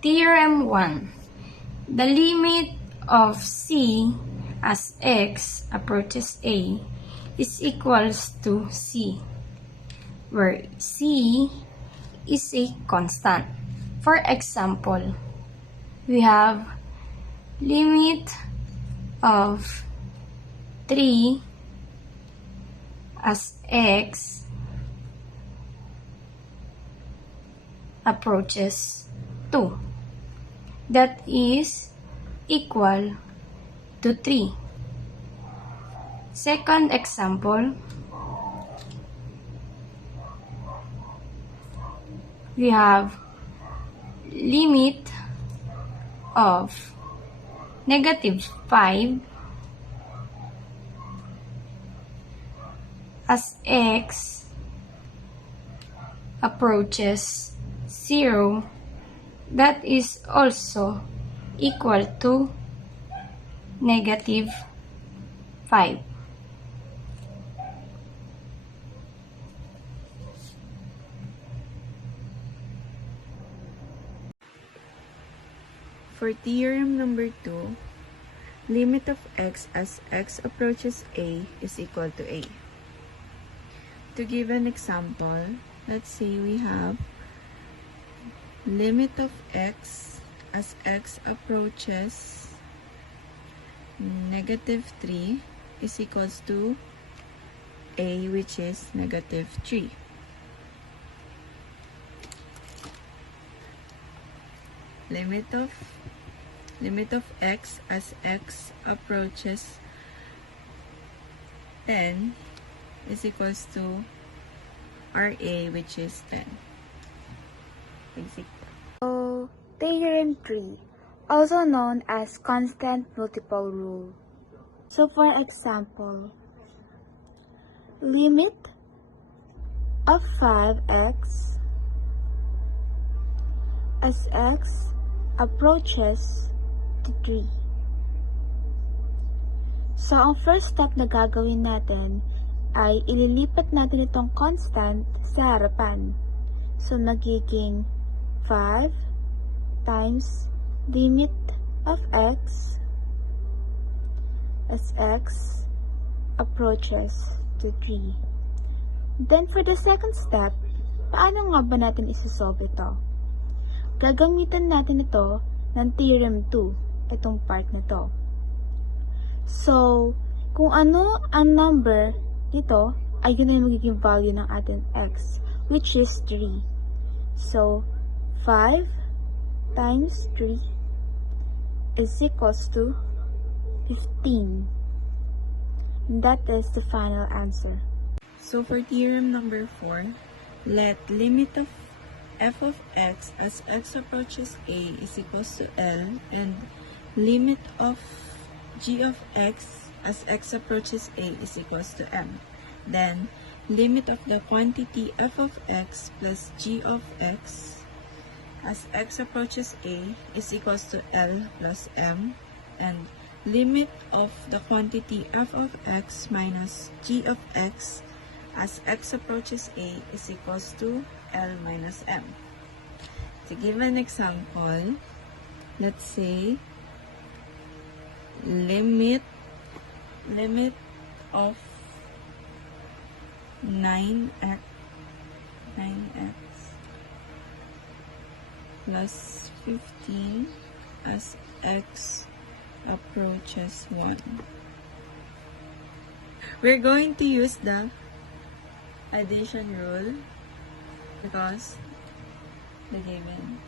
Theorem 1. The limit of c as x approaches a is equals to c, where c is a constant. For example, we have limit of 3 as x approaches 2. That is equal to 3. Second example, we have limit of -5 as x approaches 0. That is also equal to -5. For theorem number 2, limit of x as x approaches a is equal to a. To give an example, let's say we have limit of x as x approaches -3 is equals to a, which is -3. Limit of x as x approaches 10 is equals to RA, which is 10. Basic. So, Theorem 3, also known as constant multiple rule. So, for example, limit of 5x as x approaches to 3. So, ang first step na gagawin natin ay ililipat natin itong constant sa harapan. So, nagiging 5 times limit of x as x approaches to 3. Then, for the second step, paano nga ba natin isosolve ito? Gagamitan natin ito ng Theorem 2, itong part na to. So, kung ano ang number dito, ay yun ang magiging value ng ating x, which is 3. So, 5 times 3 is equals to 15. And that is the final answer. So for theorem number 4, let limit of f of x as x approaches a is equals to L, and limit of g of x as x approaches a is equals to m. Then, limit of the quantity f of x plus g of x as x approaches a is equals to L plus m, and limit of the quantity f of x minus g of x as x approaches a is equals to L minus m. To give an example, let's say limit of 9x plus 15 as x approaches 1. We're going to use the addition rule because the given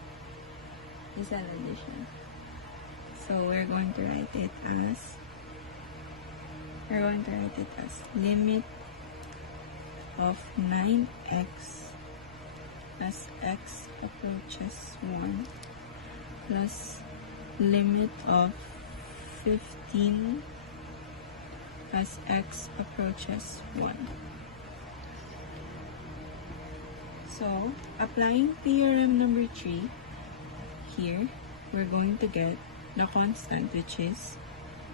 is an addition. So we're going to write it as limit of 9x as x approaches 1 plus limit of 15 as x approaches 1. So, applying theorem number 3 here, we're going to get the constant, which is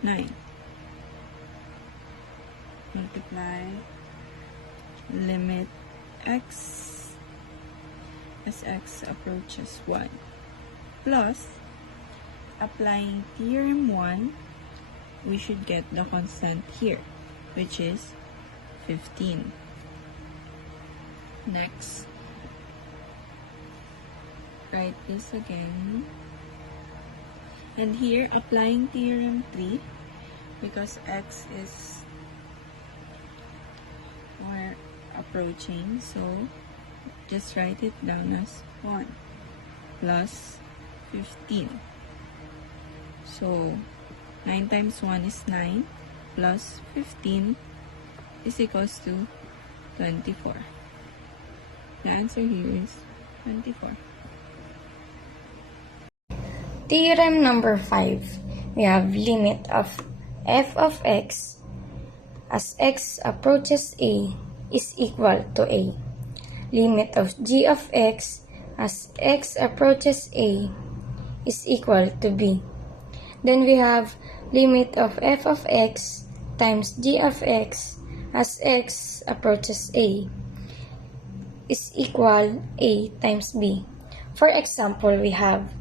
9. Multiply limit x as x approaches 1 plus, applying theorem 1, we should get the constant here, which is 15. Next, write this again. And here, applying theorem 3, because x is more approaching, so just write it down as 1 plus 15. So, 9 times 1 is 9 plus 15 is equals to 24. The answer here is 24. Theorem number 5. We have limit of f of x as x approaches a is equal to a. Limit of g of x as x approaches a is equal to b. Then we have limit of f of x times g of x as x approaches a is equal a times b. For example, we have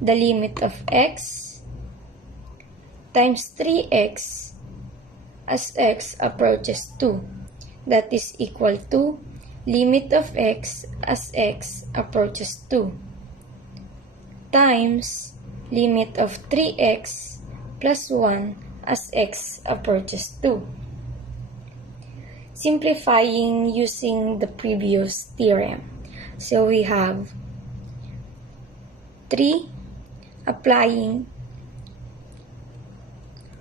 the limit of x times 3x as x approaches 2. That is equal to limit of x as x approaches 2 times limit of 3x plus 1 as x approaches 2. Simplifying using the previous theorem. So we have 3 applying,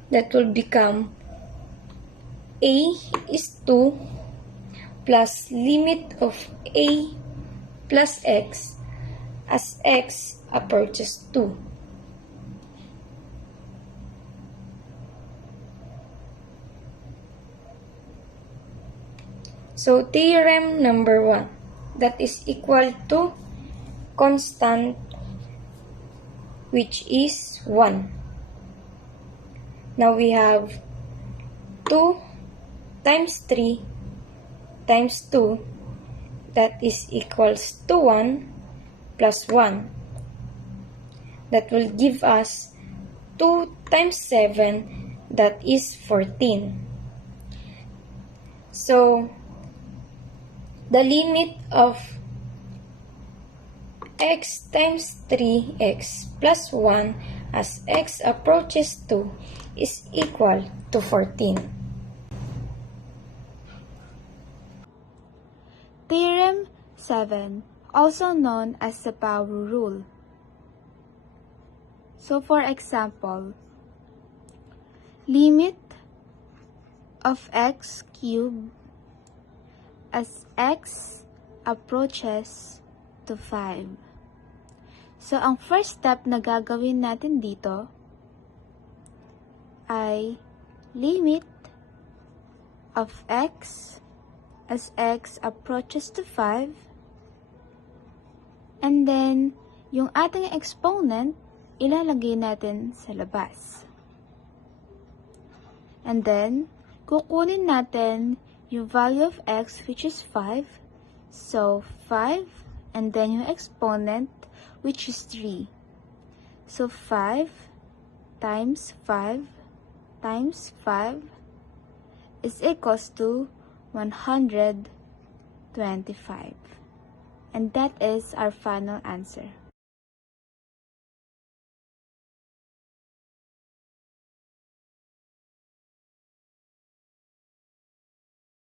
that will become a is 2 plus limit of a plus x as x approaches 2. So theorem number 1, that is equal to constant, which is 1. Now we have 2 times 3 times 2, that is equals to 1 plus 1. That will give us 2 times 7, that is 14. So, the limit of x times 3x plus 1 as x approaches 2 is equal to 14. Theorem 7, also known as the power rule. So for example, limit of x cubed as x approaches to 5. So ang first step na gagawin natin dito ay limit of x as x approaches to 5, and then yung ating exponent ilalagay natin sa labas. And then kukunin natin yung value of x, which is 5. So 5, and then yung exponent, which is 3. So 5 times 5 times 5 is equals to 125. And that is our final answer.